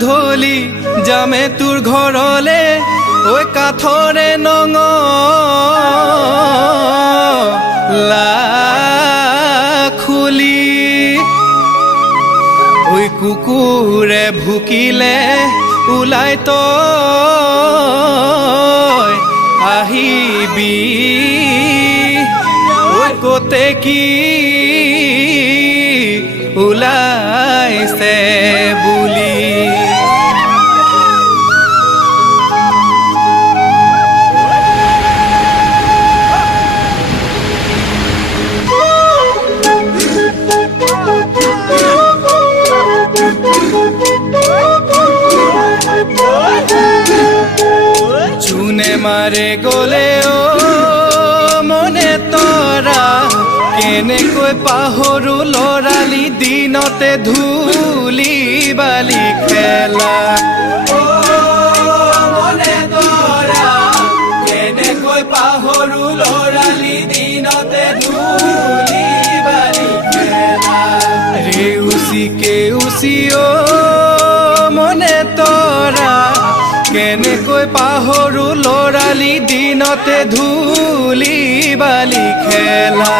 গধূলি যামে তোৰ ঘৰলে ঐ কাঠৰে নঙলা খুলি ঐ কুকুৰে ভুকিলে ওলাই তই আহিবি ঐ কতে কি ওলাইছে বুলি চুনে মাৰে গলে ও মনে তৰা কেনেকৈ পাহৰো লৰালি দিনতে ধূলি বালি খেলা মনে তৰা কেনেকৈ পাহৰো লৰালি দিনতে ধূলি বালি খেলা ৰেউচি কেউচি ও মনে তৰা কেনেকৈ পাহৰো লৰালি দিনতে ধূলি বালি খেলা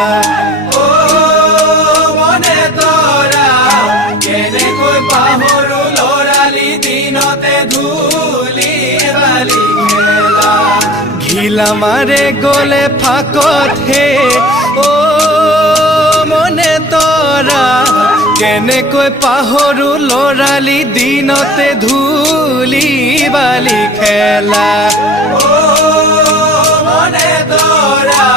মনে তৰা কেনেকৈ পাহৰো লৰালি দিনতে ধূলি বালি খেলা ঘিলা মাৰে গলে ফাকত হে ও মনে তৰা কেনেকৈ পাহৰো লৰালি দিনতে ধূলি বালি খেলা মনে তৰা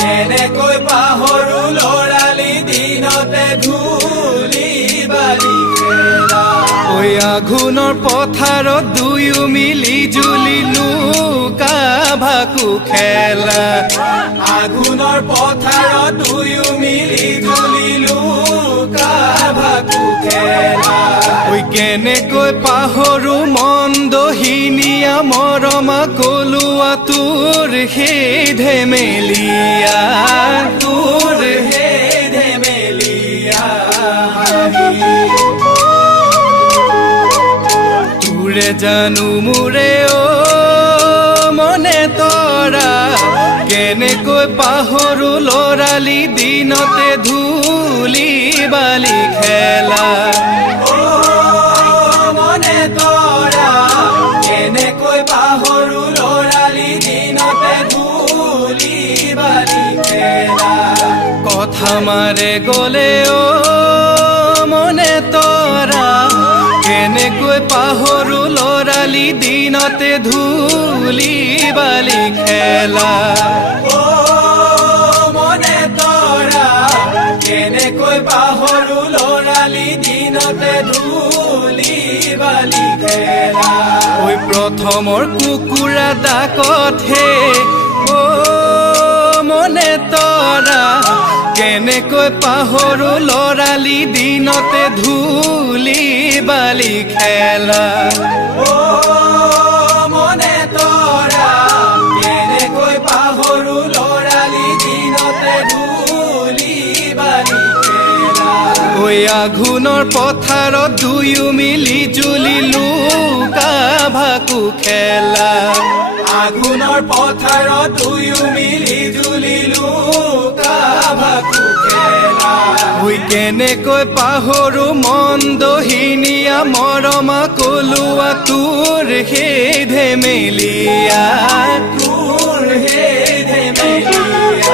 কেনেকৈ পাহৰো লৰালি দিনতে ধূলি বালি খেলা ঐ আঘোণৰ পথাৰত দুয়ো মিলি জুলি লুকা ভাকু খেলা আঘোণৰ পথাৰত দুয়ো মিলি জুলি লুকা ভাকু খেলা ঐ কেনেকৈ পাহৰো মন্দহিনীয়া মৰমা কলুৱা তোৰ সেই ধেমেলীয়া তোৰ সেই ধেমেলীয়া তোৰে জানো মোৰে ও মনে তৰা কেনেকৈ পাহৰো লৰালি দিনতে ধূলি বালি খেলা মনে তৰা কেনেকৈ পাহৰো লৰালি দিনতে ধূলি বালি খেলা কথা মাৰে গলে ও মনে তৰা কেনেকৈ পাহৰো লৰালি দিনতে ধূলি বালি খেলা মনে তৰা কেনেকৈ পাহৰো লৰালি দিনতে ধূলি বালি খেলা ঐ প্ৰথমৰ কুকুৰা ডাকত হে ও মনে তৰা কেনেকৈ পাহৰো লৰালি দিনতে ধূলি বালি খেলা মনে তৰা কেনেকৈ পাহৰো লৰালি দিনতে ধূলি বালি খেলা ঐ আঘোণৰ পথাৰত দুয়ো মিলি জুলি লুকা ভাকু খেলা আঘোণৰ পথাৰত দুয়ো মিলি জুলি লুকা ভাকু খেলা ঐ কেনেকৈ পাহৰো মন্দহিনীয়া মৰমা কলুৱা তোৰ সেই ধেমেলীয়া তোৰ সেই ধেমেলীয়া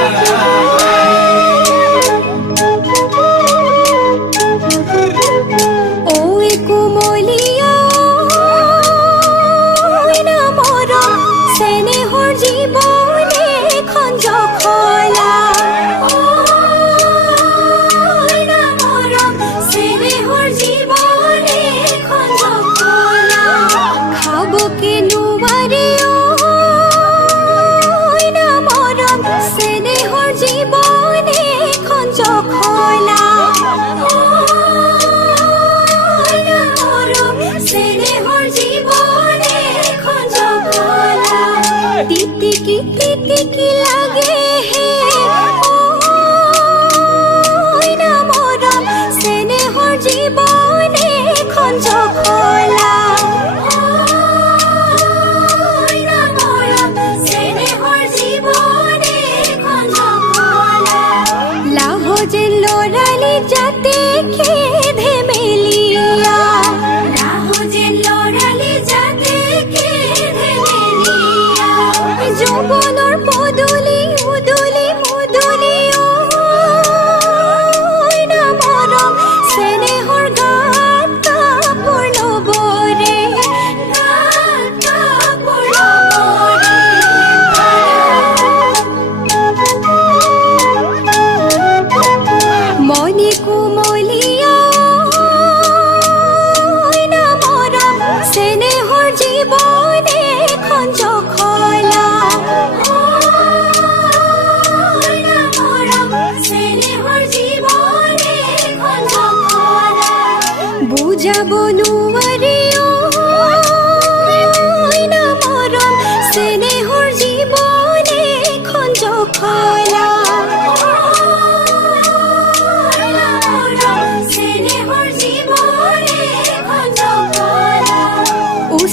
খাব কেনো বাৰে ও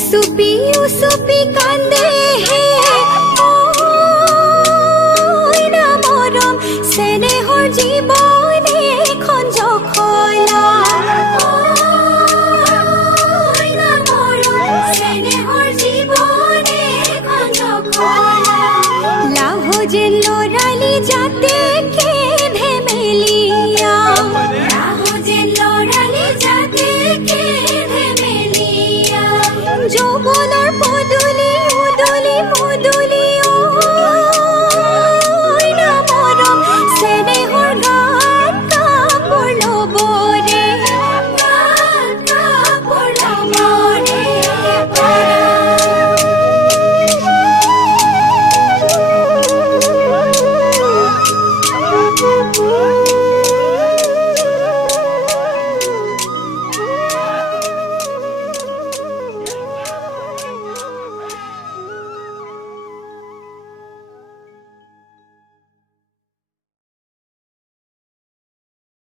উচুপি কান্দে হে না মৰম চেনেহৰ জীৱন এখন জখলা না মৰম চেনেহৰ জীৱন এখন জখলা লাভ যেন লৰালি যাতে